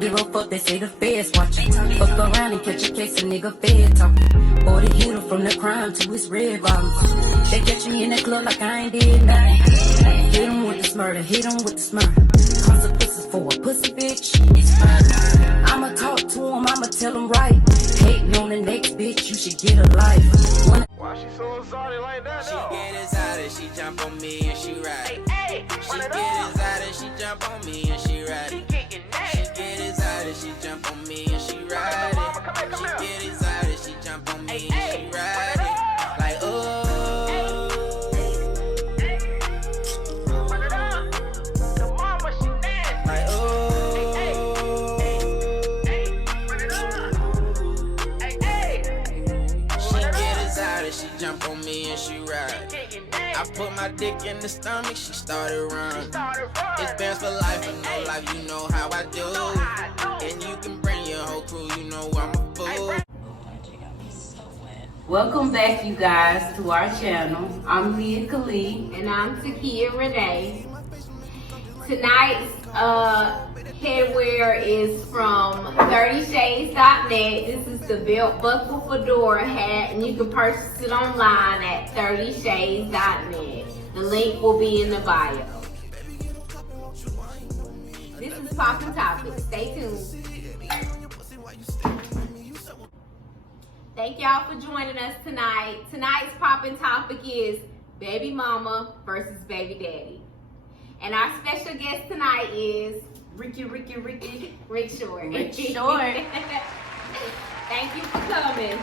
don't give a fuck, they say the feds watching. Fuck around and catch a case of nigga fed talking. Or the heater from the crime to his red bottoms. They catch me in the club like I ain't did nothing. Hit him with the smurder, hit him with the smurder. Consequences for a pussy bitch, it's murder. I'ma talk to him, I'ma tell him right. Hating on the next bitch, you should get a life. Why she so exotic like that though? She get excited, she jump on me and she ride. She get excited, she jump on me and she ride. She get excited, she jump on me and she ride. She get excited, she jump on me and she ride. Like oh. Like oh. She get excited, she jump on me and she ride. I put my dick in the stomach, she started running. It's bands for life and no life, you know how I do. And you can bring your whole crew, you know I'm a fool. Welcome back, you guys, to our channel. I'm Leah Khalid. And I'm Takia Renee. Tonight's headwear is from 30shades.net. This is the belt buckle fedora hat, and you can purchase it online at 30shades.net. The link will be in the bio. This is Poppin' Topic. Stay tuned. Thank y'all for joining us tonight. Tonight's Poppin' Topic is baby mama versus baby daddy. And our special guest tonight is Rick Short. Rick Short. Thank you for coming.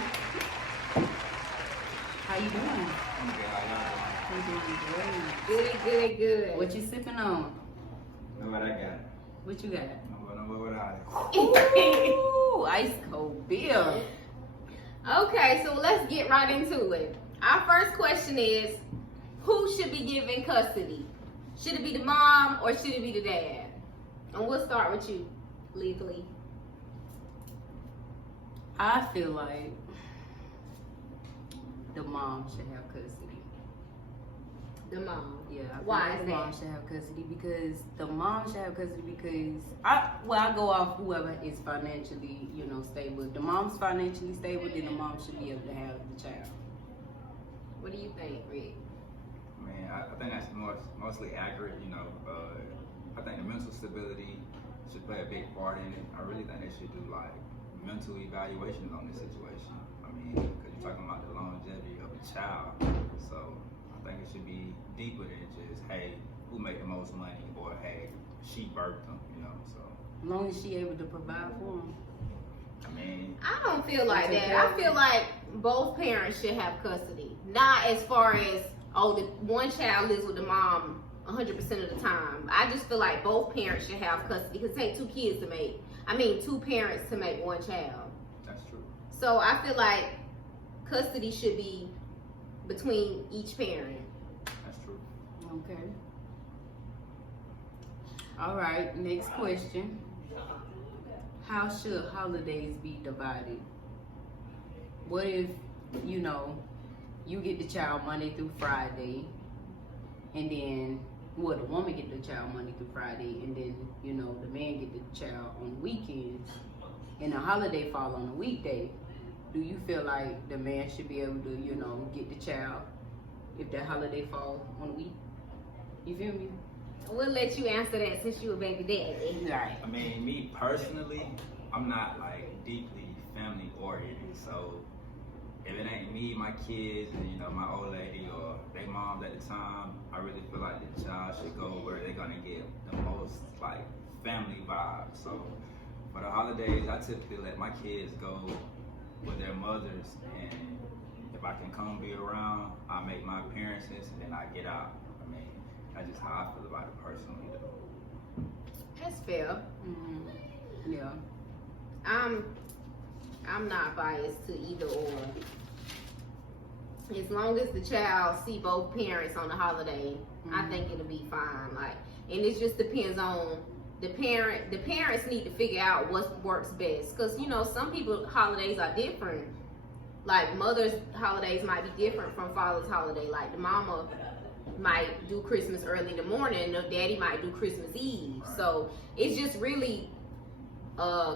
How you doing? I'm good. How y'all You doing great. Good. What you sipping on? doing? Know what I got? What you got? No without it. Ooh, ice cold beer. Okay, so let's get right into it. Our first question is, who should be given custody? Should it be the mom or should it be the dad? And we'll start with you, legally. I feel like the mom should have custody. The mom. Yeah, I feel Why like is the that? mom should have custody because the mom should have custody because I go off whoever is financially, stable. If the mom's financially stable, then the mom should be able to have the child. What do you think, Rick? Man, I think that's mostly accurate. I think the mental stability should play a big part in it. I really think they should do like mental evaluations on this situation. I mean, because you're talking about the longevity of a child, so I think it should be deeper than just, hey, who made the most money, or hey, she birthed them. So As long as she able to provide for them. I mean, I don't feel like that. I feel like both parents should have custody. Not as far as, the one child lives with the mom 100% of the time. I just feel like both parents should have custody because it takes two parents to make one child. that's true. So I feel like custody should be between each parent. That's true. Okay. All right, next question. How should holidays be divided? What if, you get the child Monday through Friday, and then, the woman get the child Monday through Friday, and then, the man get the child on the weekends, and the holiday fall on a weekday. Do you feel like the man should be able to, get the child if that holiday falls on a week? You feel me? We'll let you answer that since you a baby daddy. Right. I mean, me personally, I'm not like deeply family oriented. So if it ain't me, my kids, and my old lady or their moms at the time, I really feel like the child should go where they're gonna get the most like family vibes. So for the holidays, I typically let my kids go with their mothers, and if I can come be around, I make my appearances and then I get out. I mean, that's just how I feel about it personally, though. That's fair. Mm-hmm. Yeah. I'm not biased to either or. As long as the child see both parents on the holiday, I think it'll be fine. And it just depends on the parent. The parents need to figure out what works best, because some people holidays are different. Like mother's holidays might be different from father's holiday. Like the mama might do Christmas early in the morning, and the daddy might do Christmas Eve. So it's just really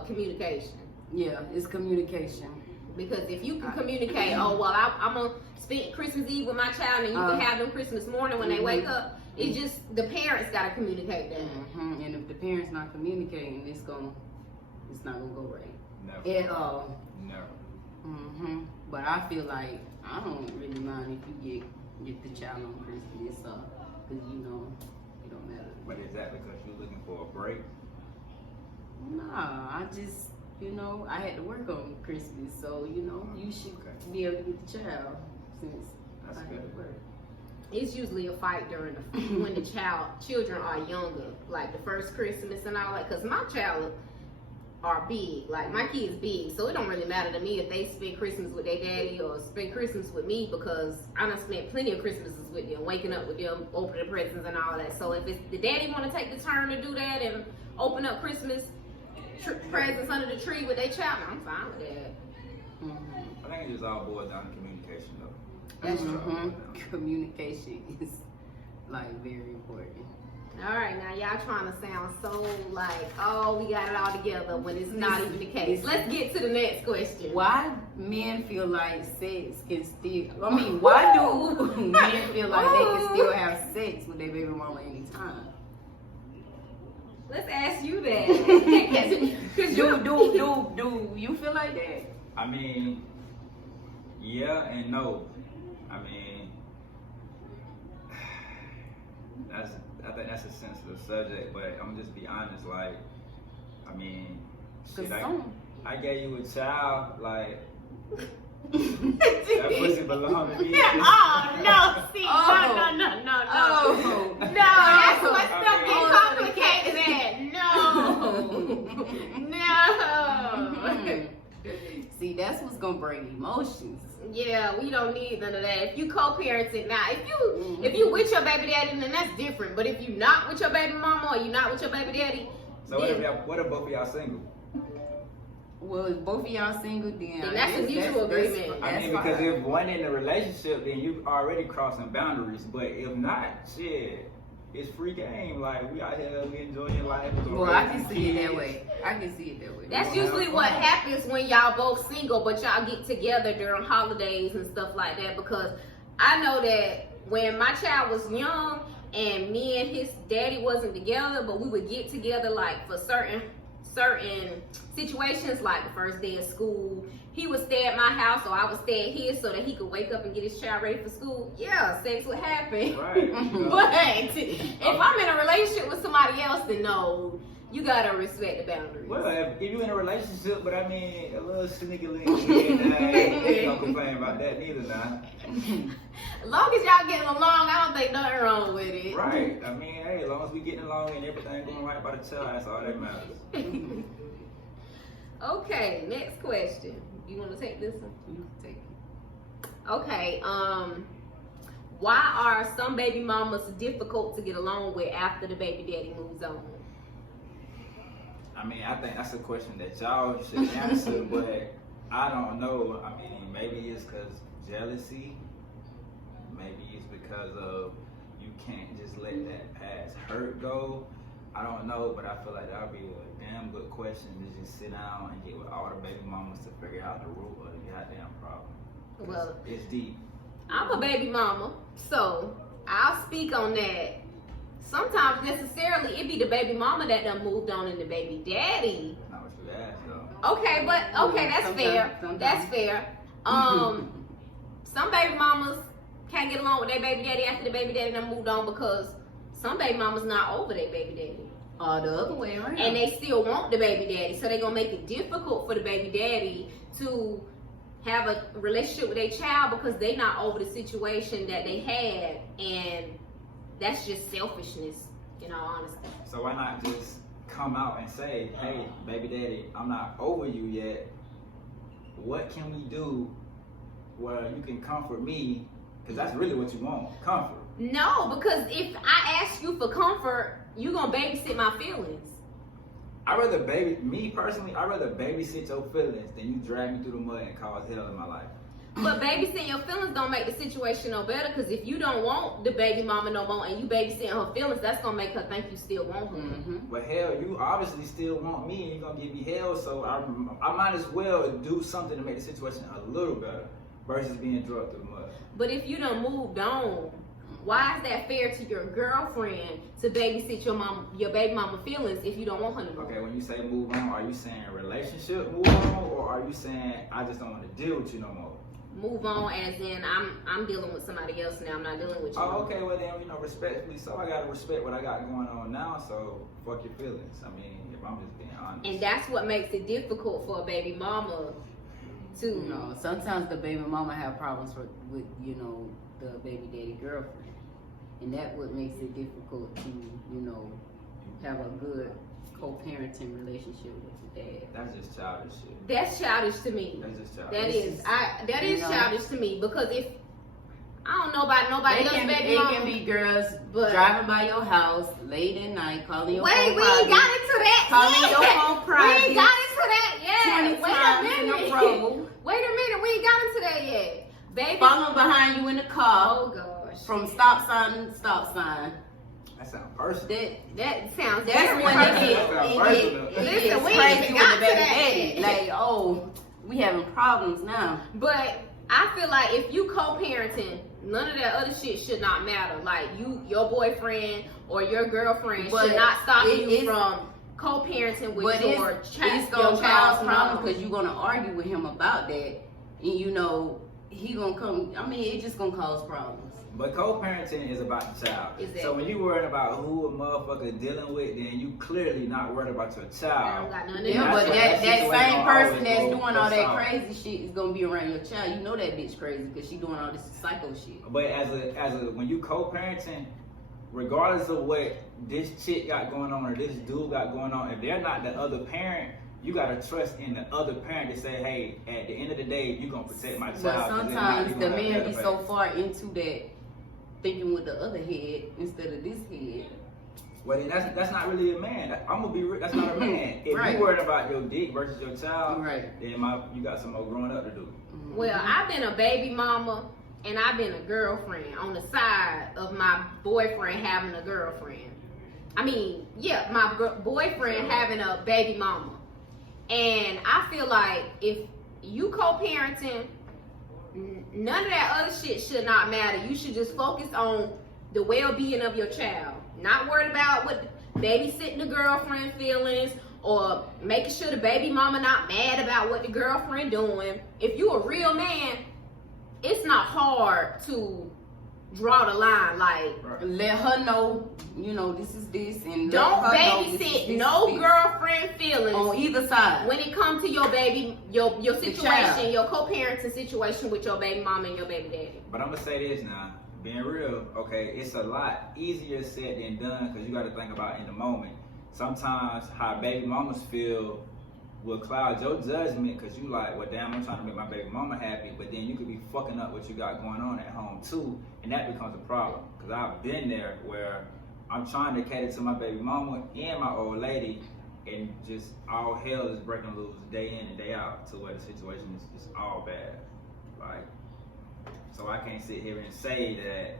communication. Yeah, it's communication. Because if you can communicate, oh well, I'm gonna spend Christmas Eve with my child, and you can have them Christmas morning when they wake up. It's just the parents gotta communicate that. And if the parents not communicating, it's not gonna go right Never. at all. Never. But I feel like I don't really mind if you get the child on Christmas, because you know it don't matter. But is that because you're looking for a break? Nah, I just, I had to work on Christmas, so, you should be able to get the child since That's I had good. to work. It's usually a fight during when the children are younger, like the first Christmas and all that. Cause my child are big, like my kids big, so it don't really matter to me if they spend Christmas with their daddy or spend Christmas with me, because I done spent plenty of Christmases with them, waking up with them, opening presents and all that. So if it's the daddy want to take the turn to do that and open up Christmas presents under the tree with their child, I'm fine with that. I think it just all boils down to communication, though. That's what it all boils down to. Communication is very important. All right, now y'all trying to sound so like, oh, we got it all together when it's not even the case. Let's get to the next question. Why men feel like sex can still? Why do men feel like they can still have sex with their baby mama anytime? Let's ask you that. Do you feel like that? I mean, yeah and no. I think that's a sensitive subject, but I'm just be honest. Like, shit, I gave you a child, like. That pussy belong to me. Oh no! See, no. Oh. No, that's what stuff get complicated at. No. See, that's what's gonna bring emotions. Yeah, we don't need none of that. If you co-parenting now, if you with your baby daddy, then that's different. But if you not with your baby mama or you not with your baby daddy, so what if both of y'all single? Well, if both of y'all single, then that's a mutual agreement. Because if one in a relationship, then you already crossing boundaries. But if not, shit, it's free game. Like, we out here, we enjoying life. Well, I can see it that way. That's usually what happens when y'all both single, but y'all get together during holidays and stuff like that. Because I know that when my child was young and me and his daddy wasn't together, but we would get together like for certain situations, like the first day of school, he would stay at my house or I would stay at his so that he could wake up and get his child ready for school. Yeah, sex would happen. Right. But if I'm in a relationship with somebody else, then no, you gotta respect the boundaries. Well, if you're in a relationship, but a little sniggling, ain't gonna complain about that neither now. As long as y'all getting along, I don't think nothing wrong with it. Right. Hey, as long as we getting along and everything going right by the child, that's all that matters. Okay, next question. You want to take this one? You can take it. Okay. Why are some baby mamas difficult to get along with after the baby daddy moves on? I think that's a question that y'all should answer, but I don't know. Maybe it's because jealousy. Maybe it's because of you can't just let that past hurt go. I don't know, but I feel like that would be a damn good question to just sit down and get with all the baby mamas to figure out the root of the goddamn problem. Well, it's deep. I'm a baby mama, so I'll speak on that. Sometimes necessarily it be the baby mama that done moved on and the baby daddy. That's not what you asked though. Okay, that's fair. That's fair. Some baby mamas can't get along with their baby daddy after the baby daddy done moved on because some baby mamas not over their baby daddy. Or the other way around. And they still want the baby daddy, so they're gonna make it difficult for the baby daddy to have a relationship with their child because they not over the situation that they had, and that's just selfishness, in all honesty. So why not just come out and say, hey, baby daddy, I'm not over you yet. What can we do where you can comfort me? Because that's really what you want, comfort. No, because if I ask you for comfort, you gonna babysit my feelings. I'd rather babysit your feelings than you drag me through the mud and cause hell in my life. But babysitting your feelings don't make the situation no better, because if you don't want the baby mama no more and you babysitting her feelings, that's gonna make her think you still want her. But hell, you obviously still want me and you're gonna give me hell, so I might as well do something to make the situation a little better versus being drugged through the mud. But if you done moved on, why is that fair to your girlfriend to babysit your baby mama feelings if you don't want her no more? Okay, when you say move on, are you saying relationship move on, or are you saying I just don't want to deal with you no more? Move on as in I'm dealing with somebody else now. I'm not dealing with you. Oh, okay, well then, respectfully, so I gotta respect what I got going on now, so fuck your feelings. I mean, if I'm just being honest. And that's what makes it difficult for a baby mama to... No, sometimes the baby mama have problems with the baby daddy girlfriend. And that what makes it difficult to, have a good co-parenting relationship with the dad. That's just childish shit. That's childish to me. That's just childish. That is childish to me, because if I don't know about nobody else, baby mama. It can be girls but driving by your house late at night, calling your phone we ain't private. got into that. Calling your phone private. We ain't got into that yet. 20 times in a row. Wait a minute, we ain't got into that yet. Baby. Following behind you in the car. Oh gosh. From stop sign to stop sign. That sounds personal. That sounds That's very when personal. it gets we crazy ain't with got the to baby that daddy. yet. Like, oh, we having problems now. But I feel like if you co-parenting, none of that other shit should not matter. Like your boyfriend or your girlfriend should not stop you from co-parenting with your it's child's problem mom. because you're gonna argue with him about that, and he gonna come. I mean, it's just gonna cause problems. But co-parenting is about the child. Exactly. So when you worried about who a motherfucker dealing with, then you clearly not worried about your I don't child. got nothing to do Yeah, with but that. that same person that's doing all that south. crazy shit is gonna be around your child. You know that bitch crazy because she doing all this psycho shit. But as a when you co-parenting, regardless of what this chick got going on or this dude got going on, if they're not the other parent, you gotta trust in the other parent to say, hey, at the end of the day, you gonna protect my child. But 'cause if not, sometimes you the gonna have man to be pay. so far into that, thinking with the other head instead of this head. Well, then that's not really a man. I'm gonna be real. That's not a man. If Right. you worried about your dick versus your child, Right. then you got some more growing up to do. Well, I've been a baby mama and I've been a girlfriend on the side of my boyfriend having a girlfriend. I mean, yeah, my boyfriend having a baby mama. And I feel like if you co-parenting, none of that other shit should not matter. You should just focus on the well-being of your child. Not worried about what babysitting the girlfriend feelings or making sure the baby mama not mad about what the girlfriend doing. If you a real man, it's not hard to draw the line. Like, Let her know, this is this, and don't let her know this is babysit this, no this. girlfriend feelings On either side. when it comes to your baby, your situation, child. your co-parenting situation with your baby mama and your baby daddy. But I'm gonna say this now, being real, okay, it's a lot easier said than done because you got to think about in the moment. Sometimes how baby mamas feel will cloud your judgment because you like, well, damn, I'm trying to make my baby mama happy, but then you could be fucking up what you got going on at home too, and that becomes a problem. Because I've been there where I'm trying to cater to my baby mama and my old lady, and just all hell is breaking loose day in and day out to where the situation is all bad. Like, so I can't sit here and say that,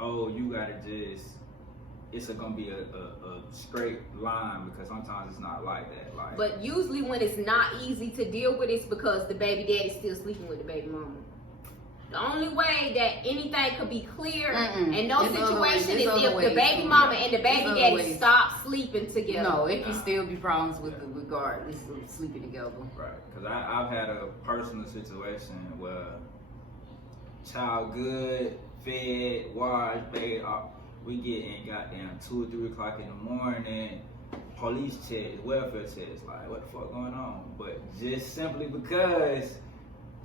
oh, you gotta just, it's gonna be a straight line, because sometimes it's not like that. Like, But usually when it's not easy to deal with, it's because the baby daddy's still sleeping with the baby mama. The only way that anything could be clear in those There's other ways. situations is There's if other the ways. baby mama and the baby There's other daddy ways. stop sleeping together. No, it can still be problems with the regardless of sleeping together. right, because I've had a personal situation where child good, fed, washed, bathed, we get in goddamn 2 or 3 o'clock in the morning, police checks, welfare checks, like what the fuck going on? But just simply because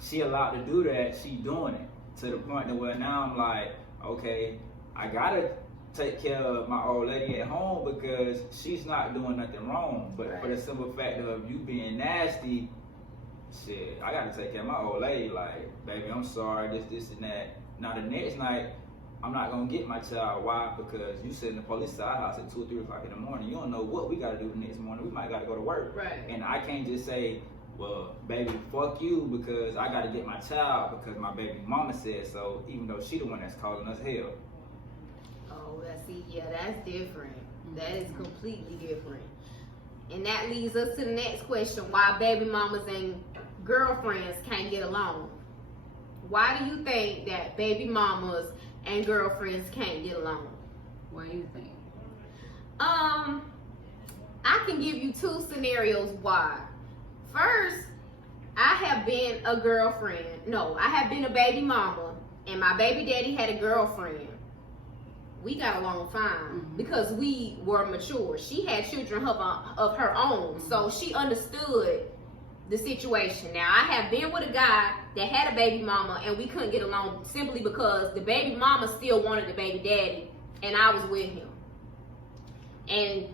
she allowed to do that, she doing it to the point that where now I'm like, okay, I gotta take care of my old lady at home because she's not doing nothing wrong. But for the simple fact of you being nasty, shit, I gotta take care of my old lady. Like, baby, I'm sorry, this and that. Now the next night, I'm not gonna get my child. Why? Because you sit in the police side house at 2 or 3 o'clock in the morning. You don't know what we gotta do the next morning. We might gotta go to work. Right. And I can't just say, well, baby, fuck you because I got to get my child because my baby mama said so, even though she the one that's causing us hell. Oh, that's different. That is completely different. And that leads us to the next question: why baby mamas and girlfriends can't get along? Why do you think that baby mamas and girlfriends can't get along? What do you think? I can give you two scenarios why. First, I have been a girlfriend. No, I have been a baby mama, and my baby daddy had a girlfriend. We got along fine because we were mature. She had children of her own, so she understood the situation. Now, I have been with a guy that had a baby mama, and we couldn't get along simply because the baby mama still wanted the baby daddy, and I was with him. And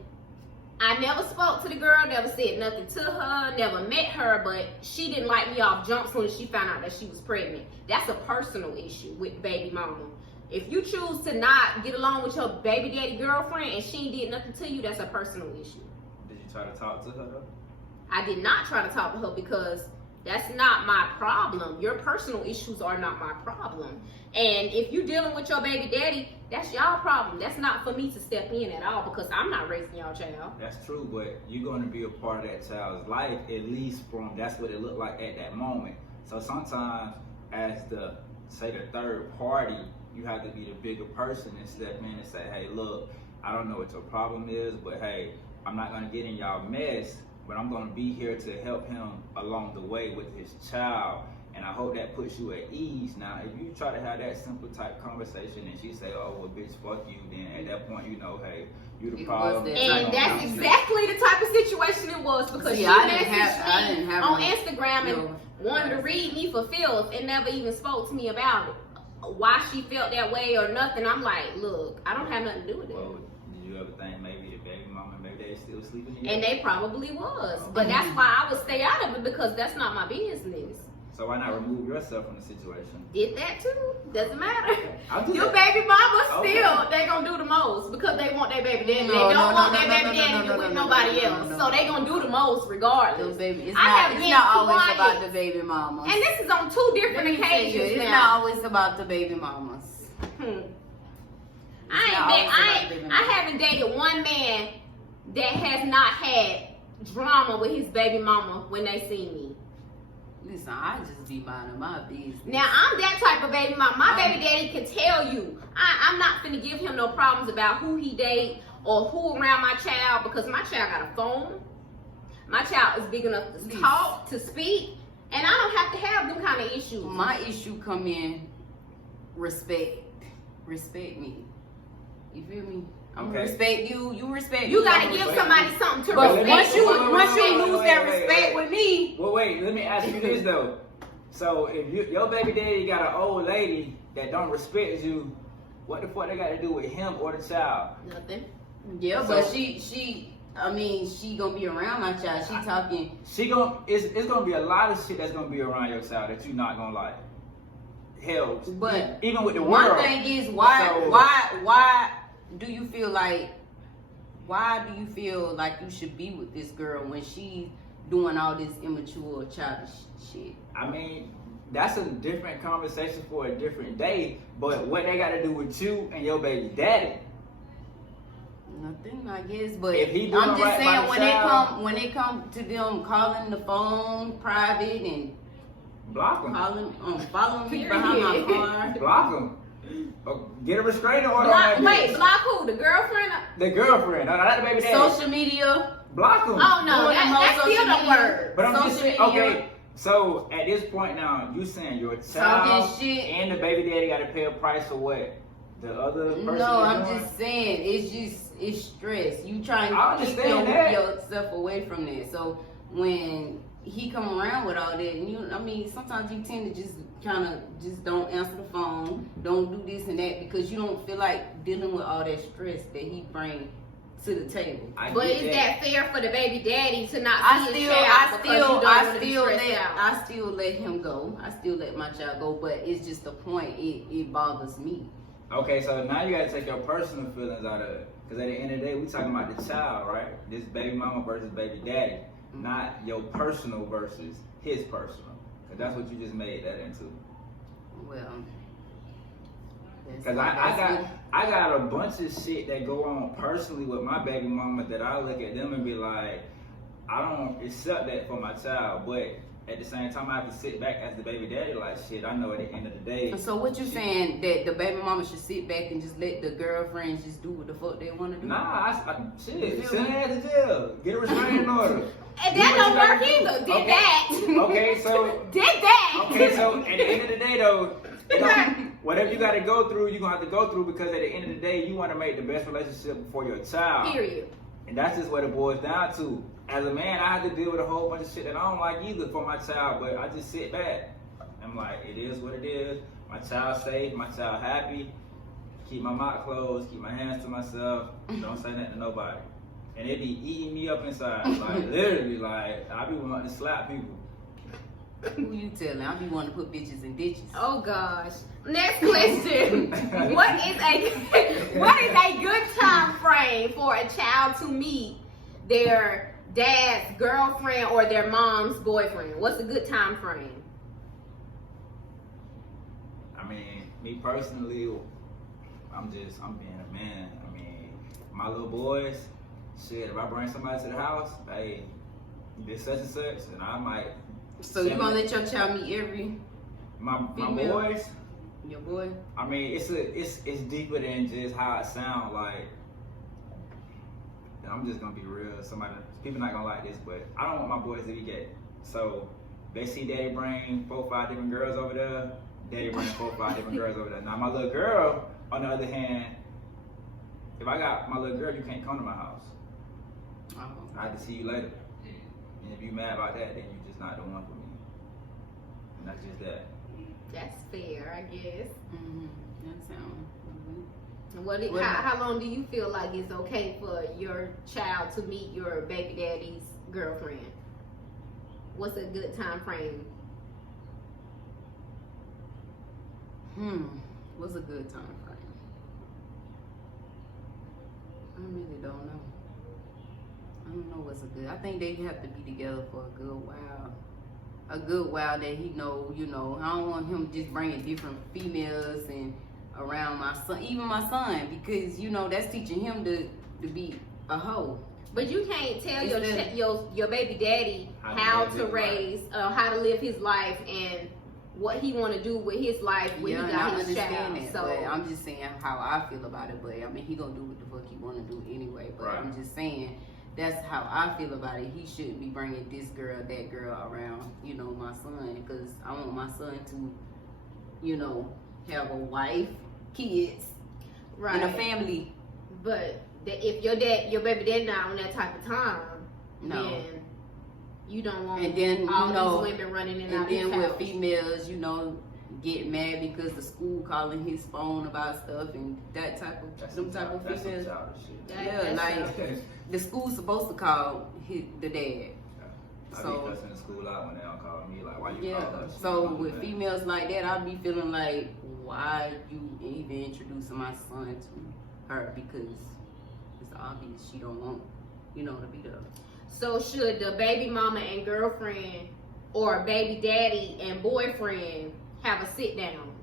I never spoke to the girl, never said nothing to her, never met her, but she didn't like me off jump soon as she found out that she was pregnant. That's a personal issue with baby mama. If you choose to not get along with your baby daddy girlfriend and she did nothing to you, that's a personal issue. Did you try to talk to her though? I did not try to talk to her because that's not my problem. Your personal issues are not my problem. And if you're dealing with your baby daddy, that's y'all problem. That's not for me to step in at all because I'm not raising y'all child. That's true, but you're going to be a part of that child's life, at least from that's what it looked like at that moment. So sometimes as the third party, you have to be the bigger person and step in and say, hey, look, I don't know what your problem is, but hey, I'm not going to get in y'all mess, but I'm going to be here to help him along the way with his child. And I hope that puts you at ease. Now, if you try to have that simple type conversation and she say, oh, well, bitch, fuck you, then at that point, you know, hey, you the problem. And that's exactly the type of situation it was because she messaged me on Instagram and wanted to read me for filth and never even spoke to me about it. Why she felt that way or nothing. I'm like, look, I don't have nothing to do with it. Well, did you ever think maybe the baby mama and baby daddy still sleeping here? And they probably was. But that's why I would stay out of it because that's not my business. So why not remove yourself from the situation? Did that too. Doesn't matter. I'm just Your baby mama still, they gonna do the most because they want their baby daddy. They don't want their baby daddy with nobody else. So they gonna do the most regardless. It's not always about the baby mamas. And this is on two different occasions It's now. not always about the baby mamas. I haven't dated one man that has not had drama with his baby mama when they see me. Listen, I just be minding my business. Now, I'm that type of baby mama. My baby daddy can tell you. I'm not finna give him no problems about who he date or who around my child because my child got a phone. My child is big enough to talk, to speak, and I don't have to have them kind of issues. My issue come in respect. Respect me. You feel me? I'm gonna respect you. You respect me. You gotta give somebody something to but respect. Once you lose that respect with me. Well, wait. Let me ask you this though. So if your baby daddy got an old lady that don't respect you, what the fuck they got to do with him or the child? Nothing. Yeah, so, but she gonna be around my child. She talking. It's gonna be a lot of shit that's gonna be around your child that you're not gonna like. Hell, but even with the one world. thing is why do you feel like you should be with this girl when she's doing all this immature childish shit? I mean, that's a different conversation for a different day. But what they got to do with you and your baby daddy? Nothing, I guess. But if he I'm just right saying when they come to them calling the phone private and block them, following me behind my car, block them. Get a restraining order on that bitch. Block who? The girlfriend? The girlfriend. No, not the baby daddy. Social media. Block them. Oh no, that's still the word. But I'm just saying, okay. So at this point now, you saying your child and the baby daddy got to pay a price for what the other person? No, I'm just saying it's stress. You trying to keep yourself away from that. So when he come around with all that, and sometimes you tend to just kind of just don't answer the phone, don't do this and that because you don't feel like dealing with all that stress that he bring to the table. But is that fair for the baby daddy to not see his child? I still let him go. I still let my child go, but it's just the point. It bothers me. Okay, so now you gotta take your personal feelings out of it. Because at the end of the day, we talking about the child, right? This baby mama versus baby daddy. not your personal versus his personal. Cause that's what you just made that into. Well, Cause I got a bunch of shit that go on personally with my baby mama that I look at them and be like, I don't accept that for my child, but at the same time I have to sit back as the baby daddy like, shit, I know at the end of the day. So what you saying, that the baby mama should sit back and just let the girlfriends just do what the fuck they want to do? Nah, shit, send her ass to jail, get a restraining order. And that don't work either. Did that. Okay, so. Did that. Okay, so at the end of the day though, whatever you gotta go through, you're gonna have to go through, because at the end of the day, you wanna make the best relationship for your child. Period. And that's just what it boils down to. As a man, I have to deal with a whole bunch of shit that I don't like either for my child, but I just sit back. I'm like, it is what it is. My child safe, my child happy. Keep my mouth closed, keep my hands to myself, don't say nothing to nobody. And it be eating me up inside, like literally, like I be wanting to slap people. Who you telling? I be wanting to put bitches in ditches. Oh gosh. Next question. What is a good time frame for a child to meet their dad's girlfriend or their mom's boyfriend? What's a good time frame? I mean, me personally, I'm being a man. I mean, my little boys, shit, if I bring somebody to the house, hey, this such and such, and I might. So you gonna let your child meet every my female? boys? Your boy? I mean, it's deeper than just how it sounds. Like, and I'm just gonna be real. People not gonna like this, but I don't want my boys to be gay. So they see daddy bring 4 or 5 different girls over there. Daddy bring 4 or 5 different girls over there. Now my little girl, on the other hand, if I got my little girl, you can't come to my house. Oh. I have to see you later. And if you mad about that, then you're just not the one for me. And that's just that. That's fair, I guess. Mm-hmm. That sounds. How long do you feel like it's okay for your child to meet your baby daddy's girlfriend? What's a good time frame? What's a good time frame? I really don't know. I don't know what's a good. I think they have to be together for a good while. A good while that he know, I don't want him just bringing different females and around my son, even my son, because that's teaching him to be a hoe. But you can't tell your baby daddy how to raise, how to live his life and what he want to do with his life when he got his child. That, so but I'm just saying how I feel about it. But I mean, he gonna do what the fuck he want to do anyway. But right. I'm just saying. That's how I feel about it. He shouldn't be bringing this girl, that girl around, my son, because I want my son to, have a wife, kids, right. and a family. But if your baby dad not on that type of time, then you don't want all these women running in and out his house. And then with females, get mad because the school calling his phone about stuff and that type of females. The school's supposed to call the dad. I be cussing the school out when they don't call me, like, why you call us? So with females like that, I be feeling like, why you even introducing my son to her? Because it's obvious she don't want, to be there. So should the baby mama and girlfriend or baby daddy and boyfriend have a sit down?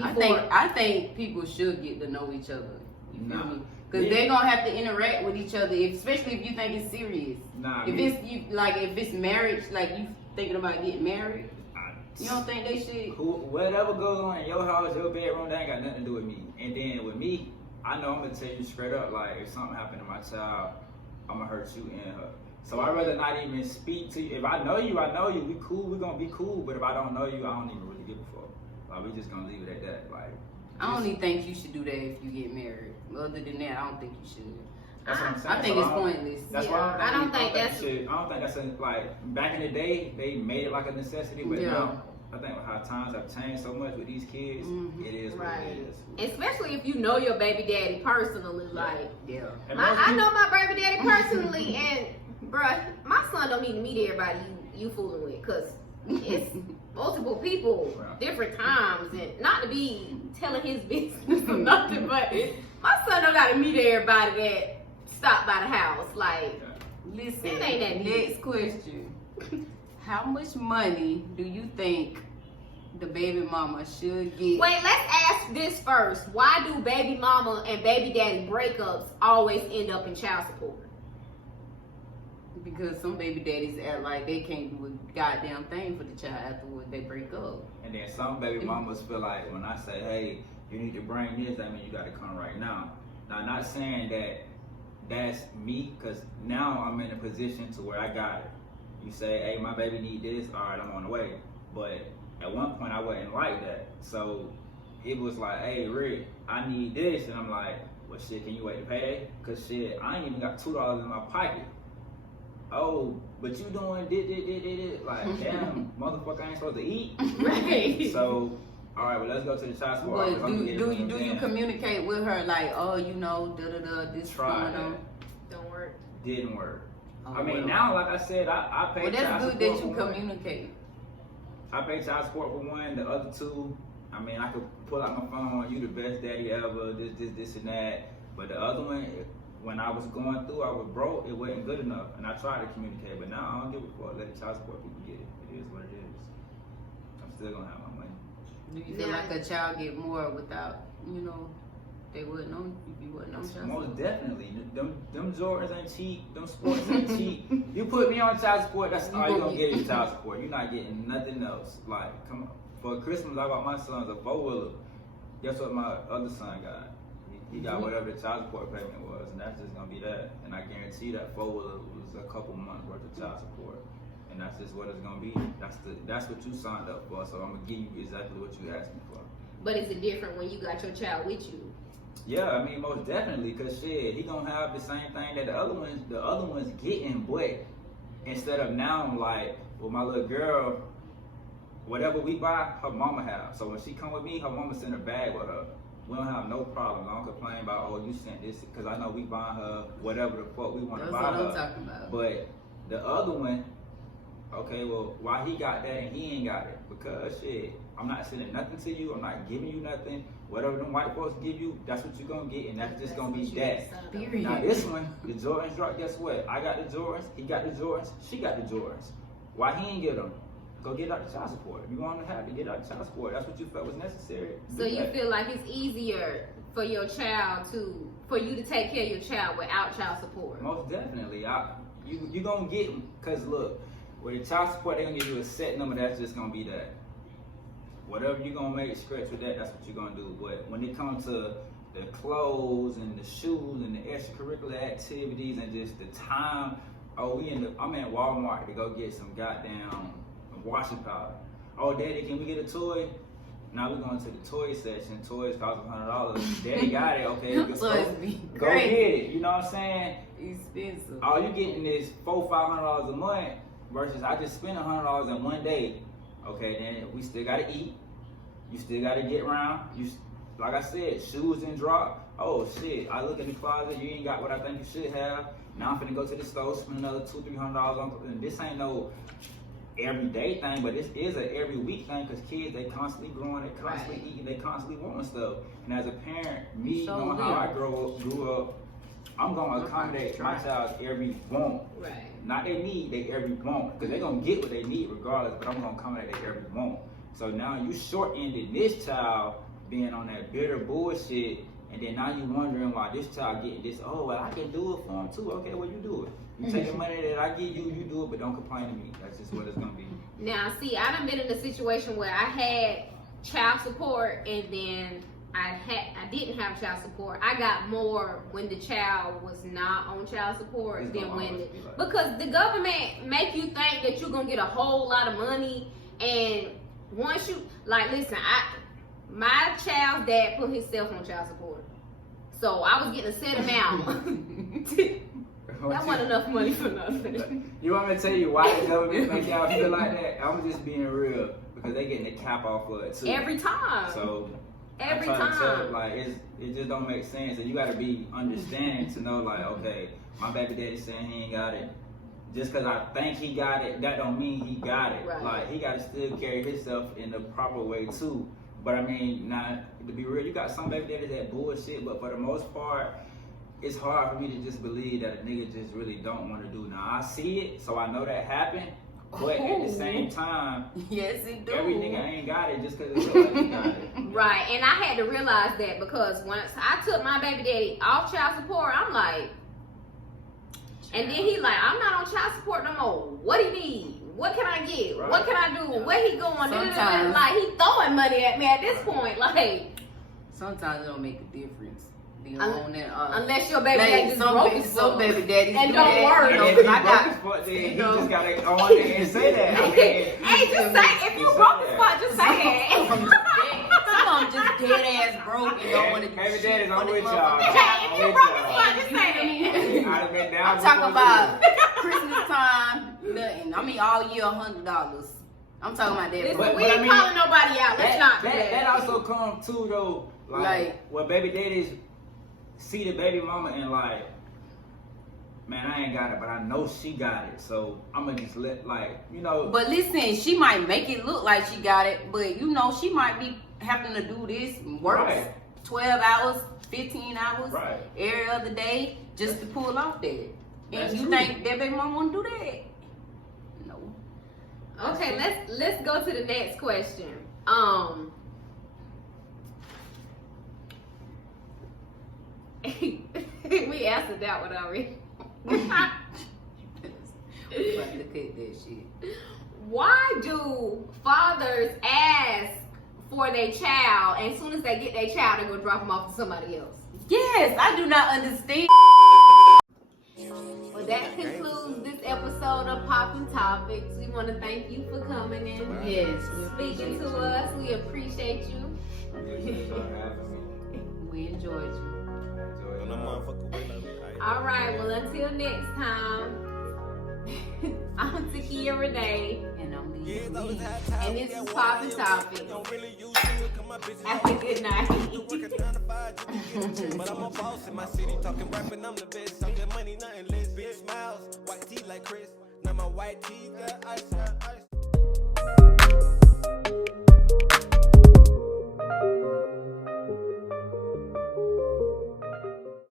I think people should get to know each other. You feel me? Because they're gonna have to interact with each other, especially if you think it's serious. If it's marriage, like you thinking about getting married, you don't think they should? Whatever goes on in your house, your bedroom, that ain't got nothing to do with me. And then with me, I know I'm gonna tell you straight up, like if something happened to my child, I'm gonna hurt you and her. So I'd rather not even speak to you. If I know you, we cool, we're gonna be cool. But if I don't know you, I don't even really give a fuck. Like, we just gonna leave it at that. Like, I don't even think you should do that if you get married. Other than that, I don't think you should. That's what I'm saying. I think it's pointless. That's why I don't think that's like back in the day they made it like a necessity, but now I think how times have changed so much with these kids, it is what it is. Especially if you know your baby daddy personally, I know my baby daddy personally, and bruh, my son don't need to meet everybody you fooling with, cause it's multiple people, different times, and not to be telling his business or nothing, but my son don't gotta meet everybody that stop by the house. Like, Listen, It ain't that deep. next question. How much money do you think the baby mama should get? Wait, let's ask this first. Why do baby mama and baby daddy breakups always end up in child support? Because some baby daddies act like they can't do a goddamn thing for the child afterward they break up. And then some baby mamas feel like when I say, hey, you need to bring this, that means you got to come right now. Now, I'm not saying that that's me, because now I'm in a position to where I got it. You say, hey, my baby need this, all right, I'm on the way. But at one point, I wasn't like that. So it was like, hey, Rick, I need this. And I'm like, well, shit, can you wait to pay? Because shit, I ain't even got $2 in my pocket. Oh, but you doing did. Like, damn, motherfucker, I ain't supposed to eat. Right. So, all right, well, let's go to the child support. But do you communicate with her like, oh, you know, this Try going on? Don't work. Didn't work. Oh, I mean, well. now, like I said, I pay Well, child that's support good that for you one. communicate. I pay child support for one. The other two, I mean, I could pull out my phone, you the best daddy ever, this and that. But the other one, when I was going through, I was broke, it wasn't good enough. And I tried to communicate, but now I don't give a fuck. Let the child support people get it. It is what it is. I'm still gonna have my money. Do you feel Now- like a child get more without, you know, they wouldn't know if you wouldn't know child Most support? definitely. Them Jordans ain't cheap. Them sports ain't cheap. You put me on child support, that's all you gonna get is child support. You're not getting nothing else. Like, come on. For Christmas, I bought my sons a 4-wheeler. Guess what my other son got? He got whatever the child support payment was, and that's just gonna be that. And I guarantee that 4-wheeler was a couple months worth of child support. And that's just what it's gonna be. That's what you signed up for. So I'm gonna give you exactly what you asked me for. But is it different when you got your child with you? Yeah, I mean, most definitely, cause shit, he gonna have the same thing that the other ones getting, but instead of now, like, with my little girl, whatever we buy, her mama have. So when she come with me, her mama send a bag with her. We don't have no problem. I don't complain about, oh, you sent this, cause I know we buying her whatever the fuck we want to That's buy what her. I'm talking about. But the other one, okay, well, why he got that and he ain't got it? Because shit, I'm not sending nothing to you. I'm not giving you nothing. Whatever them white folks give you, that's what you're gonna get, and that's just gonna be that. Period. Now this one, the Jordans drop. Guess what? I got the Jordans. He got the Jordans. She got the Jordans. Why he ain't get them? Go get out the child support. You want to have to get out the child support. That's what you felt was necessary. So Do you that. feel like it's easier for your child for you to take care of your child without child support? Most definitely. You gonna get them, cause look, with the child support, they gonna give you a set number. That's just gonna be that. Whatever you gonna make stretch with that, that's what you're gonna do. But when it comes to the clothes and the shoes and the extracurricular activities and just the time, oh, I'm in Walmart to go get some goddamn washing powder. Oh, Daddy, can we get a toy? Now we're going to the toy section. Toys cost $100. Daddy got it. Okay, Them go toys be get crazy. it. You know what I'm saying? Expensive. All you getting is $400-500 a month versus I just spent $100 in one day. Okay, then we still gotta eat. You still gotta get around. Like I said, shoes didn't drop. Oh shit! I look in the closet. You ain't got what I think you should have. Now I'm finna go to the store, spend another $200-300 on. And this ain't no everyday thing, but this is a every week thing because kids, they constantly growing, they constantly eating, they constantly wanting stuff. And as a parent, me knowing how I grew up, I'm gonna accommodate my child's every want. Right. Not their need, they every want. Because they're gonna get what they need regardless, but I'm gonna accommodate their every want. So now you short-ended this child being on that bitter bullshit, and then now you wondering why this child getting this, oh, well, I can do it for him too. Okay, well, you do it. You take the money that I give you, you do it, but don't complain to me. That's just what it's gonna be. Now, see, I done been in a situation where I had child support and then I didn't have child support. I got more when the child was not on child support It's than gonna when, always be like because the government make you think that you're gonna get a whole lot of money, and once you, like, listen, my child's dad put himself on child support, so I was getting a set amount. That wasn't enough money for nothing. You want me to tell you why the government make y'all feel like that? I'm just being real because they getting the cap off of it too. Every time. So Every I'm trying to tell time. you, like, it just don't make sense, and you got to be understanding to know, like, okay, my baby daddy saying he ain't got it. Just because I think he got it, that don't mean he got it. Right. Like, he got to still carry himself in the proper way too. But I mean, now to be real, you got some baby daddies that bullshit, but for the most part, it's hard for me to just believe that a nigga just really don't want to do. Now I see it, so I know that happened. But at the same time, yes, it do. Every nigga ain't got it just because it looks like he got it. Right, and I had to realize that because once I took my baby daddy off child support, I'm like, and then he like, I'm not on child support no more. What do you need? What can I get? Right. What can I do? Where he going? Sometimes. Like he throwing money at me at this point. Like sometimes it don't make a difference. Being on that, unless your baby like, daddy just broke his some baby daddies and do don't that, work. you know, And if 'cause he I broke got. his foot, then he know. just gotta go on there and say that. I mean, Hey, just say if you broke his foot, just say it. Some of them just dead ass broke and don't want to. Baby daddy's on with y'all. Hey, if you broke his foot, just say it. I'd have been down I'm talking about Christmas time, nothing. I mean, all year $100. I'm talking about that. Listen, But- we but I ain't mean, calling nobody out. Let's not do that also comes too though, like when baby daddies see the baby mama and like, man, I ain't got it, but I know she got it, so I'ma just let But listen, she might make it look like she got it, but you know, she might be having to do this work Right. 12 hours, 15 hours Right. every other day just to pull off that. And That's you true. think that baby mama wanna do that? No. Okay, let's go to the next question. We answered that one already. But look at that shit. Why do fathers ask for their child, and as soon as they get their child, they go drop them off to somebody else? Yes, I do not understand. Well, that concludes this episode of Poppin' Topics. We want to thank you for coming in, Yes, speaking to us. We appreciate you. we enjoyed you. All right, well, until next time, I'm Takia Renee, And I'm leaving. and this is Poppin' Topics. Have a good night. But I'm a boss in my city, talking rapping, I'm the best. I'm good money, nothing less. Big smiles, white teeth like Chris. Now my white teeth got ice.